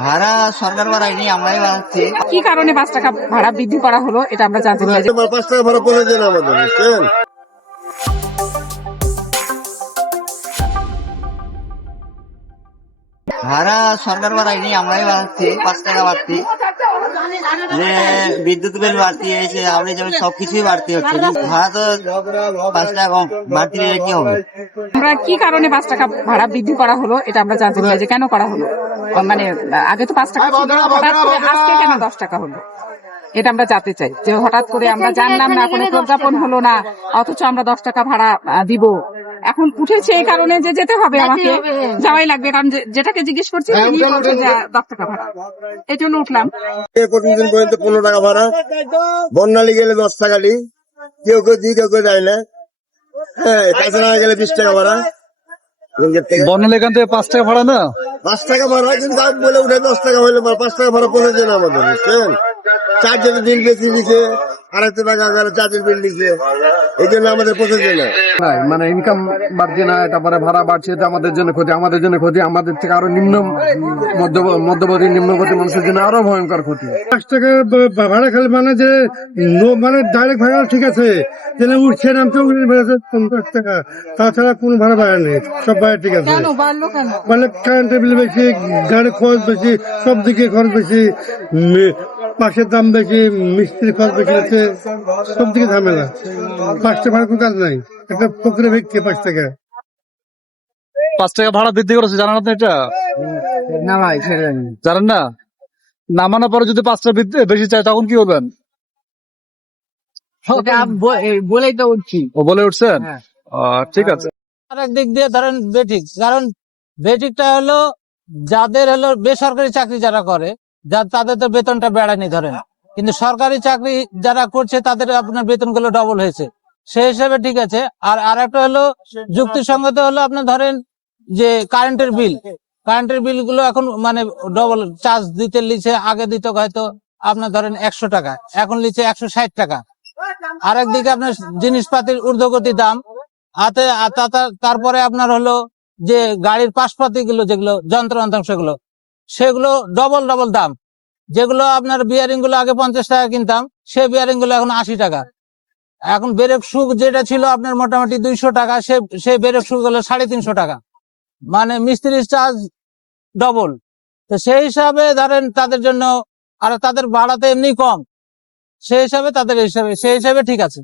ভাড়া সরকার বাড়ায়নি, আমরাই বাড়াচ্ছি। কি কারণে 5 টাকা ভাড়া বৃদ্ধি করা হলো এটা আমরা জানতে চাই। 5 টাকা ভাড়া পড়েছে না আমাদের, বুঝছেন? ভাড়া সরকার বাড়ায়নি, আমরাই বাড়াচ্ছি। 5 টাকা বাড়তি, যে বিদ্যুৎ বিল বাড়তি হয়েছে, আপনি যেমন সবকিছুই বাড়তি হচ্ছে। ভাড়া তো 5 টাকা কম বাড়তি হলে কি হবে? আমরা কি কারণে 5 টাকা ভাড়া বৃদ্ধি করা হলো এটা আমরা জানতে চাই, যে কেন করা হলো। মানে আগে তো 5 টাকা ছিল, হঠাৎ করে আজকে কেন 10 টাকা হলো এটা আমরা জানতে চাই। যে হঠাৎ করে আমরা জানলাম না, কোনো প্রজ্ঞাপন হলো না, অথচ আমরা 10 টাকা ভাড়া দিব। এখন উঠেছে এই কারণে যে যেতে হবে, আমাকে যাওয়াই লাগবে, কারণ যেটাকে জিজ্ঞেস করছি তিনি বলছেন যে 10 টাকা ভাড়া, এই জন্য উঠলাম। প্রতিদিন পর্যন্ত 15 টাকা ভাড়া, বন্যালি গেলে 10 টাকা লি, কেউ কেউ দিই, কেউ কেউ দেয় না। হ্যাঁ, তাছাড়া গেলে 20 টাকা ভাড়া। বর্ণালী এখান থেকে 5 টাকা ভাড়া না, 5 টাকা ভাড়া, কিন্তু আমি বলে উঠে 10 টাকা হইলে 5 টাকা ভাড়া পড়েছে না আমাদের, বুঝছেন? চার্জের বিল বেশি দিচ্ছে, 250 টাকা চার্জের বিল দিচ্ছে, এই জন্য আমাদের পৌঁছেছে না। মানে ইনকাম বাড়ছে না, তারপরে ভাড়া বাড়ছে, এটা আমাদের জন্য ক্ষতি, আমাদের জন্য ক্ষতি, আমাদের থেকে আরো মধ্যবর্তী নিম্নবর্তী মানুষের জন্য আরো ভয়ঙ্কর ক্ষতি। 5 টাকা ভাড়া খেলে মানে যে মানে ডাইরেক্ট ভাড়া ঠিক আছে, যেন উঠছে নামছে 50 টাকা, তাছাড়া কোন ভাড়া বাড়া নেই, সব ভাড়া ঠিক আছে। মানে কারেন্টের বিল বেশি, গাড়ির খরচ বেশি, সব দিকে খরচ বেশি, পাশের দাম বেশি, মিস্ত্রির খরচ বেশি আছে, সব দিকে ঝামেলা। 5 টাকা ভাড়া কোনো কাজ নাই, একটা ফকরে ভেঙছে 5 টাকা। 5 টাকা ভাড়া বৃদ্ধি করেছে, জানেন আপনি এটা? না ভাই, সেটা জানি না। জানেন না? নামানোর পরে যদি 5 টাকা বেশি চায় তখন কি করবেন? বলেই তো উঠছি। ও বলে উঠছেন? ঠিক আছে। আরেক দিক দিয়ে ধরেন বেঠিক, কারণ বেঠিকটা হলো যাদের হলো বেসরকারি চাকরি যারা করে, তাদের তো বেতনটা বেড়ায়নি ধরেন, কিন্তু সরকারি চাকরি যারা করছে তাদের আপনার বেতনগুলো ডবল হয়েছে, সেই হিসাবে ঠিক আছে। আর আরেকটা হলো যুক্তিসঙ্গত হলো আপনার ধরেন যে কারেন্টের বিল গুলো এখন মানে ডবল চার্জ দিতে লিছে, আগে দিত হয়তো আপনার ধরেন 100 টাকা, এখন লিছে 160 টাকা। আরেকদিকে আপনার জিনিসপাতির ঊর্ধ্বগতি দাম, তারপরে আপনার হলো যে গাড়ির পাশপাতি গুলো, যেগুলো যন্ত্রাংশ গুলো, সেগুলো ডবল দাম। যেগুলো আপনার বিয়ারিং গুলো আগে 50 টাকা কিনতাম, সে বিয়ারিং গুলো এখন 80 টাকা। এখন ব্রেক শু যেটা ছিল আপনার মোটামুটি 200 টাকা, সে ব্রেক শু গুলো 350 টাকা, মানে মিস্ত্রির চার্জ ডবল। তো সেই হিসাবে ধরেন তাদের জন্য, আর তাদের ভাড়াতে এমনি কম, সেই হিসাবে সেই হিসাবে ঠিক আছে।